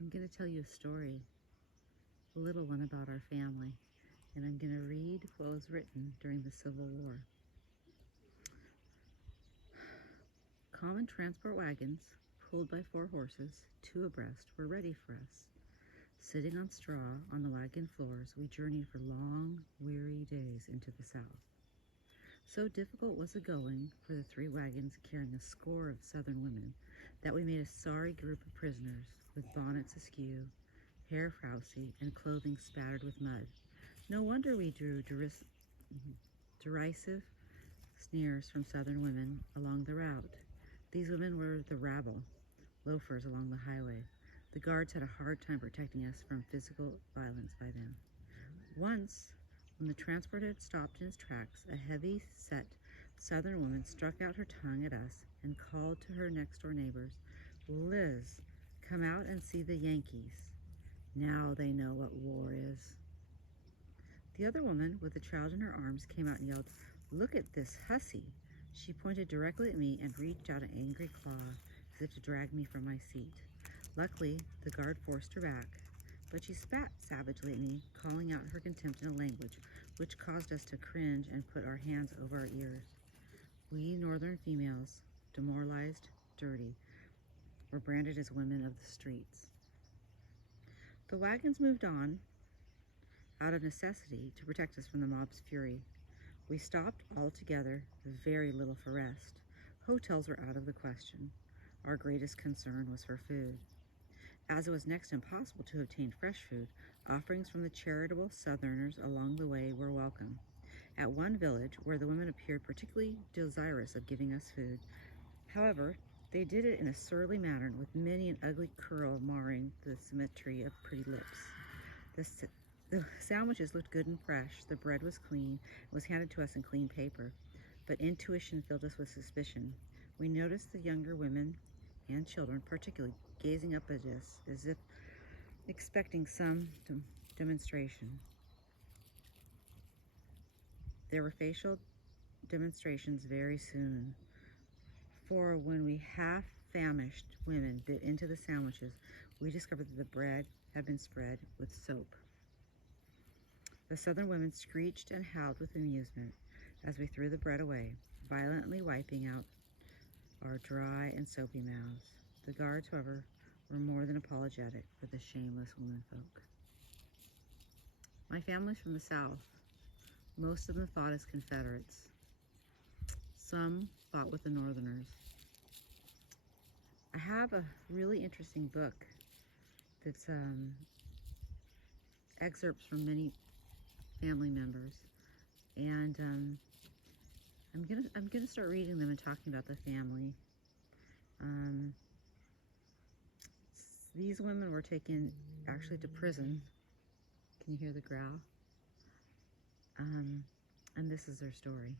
I'm going to tell you a story, a little one about our family, and I'm going to read what was written during the Civil War. Common transport wagons, pulled by 4 horses, 2 abreast, were ready for us. Sitting on straw on the wagon floors, we journeyed for long, weary days into the south. So difficult was the going for the 3 wagons carrying a score of Southern women that we made a sorry group of prisoners with bonnets askew, hair frowsy, and clothing spattered with mud. No wonder we drew derisive sneers from Southern women along the route. These women were the rabble, loafers along the highway. The guards had a hard time protecting us from physical violence by them. Once, when the transport had stopped in its tracks, a heavy-set Southern woman struck out her tongue at us and called to her next-door neighbors, "Liz, come out and see the Yankees. Now they know what war is." The other woman, with a child in her arms, came out and yelled, "Look at this hussy." She pointed directly at me and reached out an angry claw as if to drag me from my seat. Luckily, the guard forced her back, but she spat savagely at me, calling out her contempt in a language which caused us to cringe and put our hands over our ears. We northern females, demoralized, dirty, were branded as women of the streets. The wagons moved on out of necessity to protect us from the mob's fury. We stopped altogether, very little for rest. Hotels were out of the question. Our greatest concern was for food. As it was next impossible to obtain fresh food, offerings from the charitable Southerners along the way were welcome. At one village, where the women appeared particularly desirous of giving us food, however, they did it in a surly manner, with many an ugly curl marring the symmetry of pretty lips. The sandwiches looked good and fresh, the bread was clean, and was handed to us in clean paper, but intuition filled us with suspicion. We noticed the younger women and children particularly gazing up at us as if expecting some demonstration. There were facial demonstrations very soon, for when we half-famished women bit into the sandwiches, we discovered that the bread had been spread with soap. The Southern women screeched and howled with amusement as we threw the bread away, violently wiping out our dry and soapy mouths. The guards, however, were more than apologetic for the shameless womenfolk. My family's from the South. Most of them fought as Confederates. Some fought with the Northerners. I have a really interesting book that's excerpts from many family members, and I'm gonna start reading them and talking about the family. These women were taken actually to prison. Can you hear the growl? And this is their story.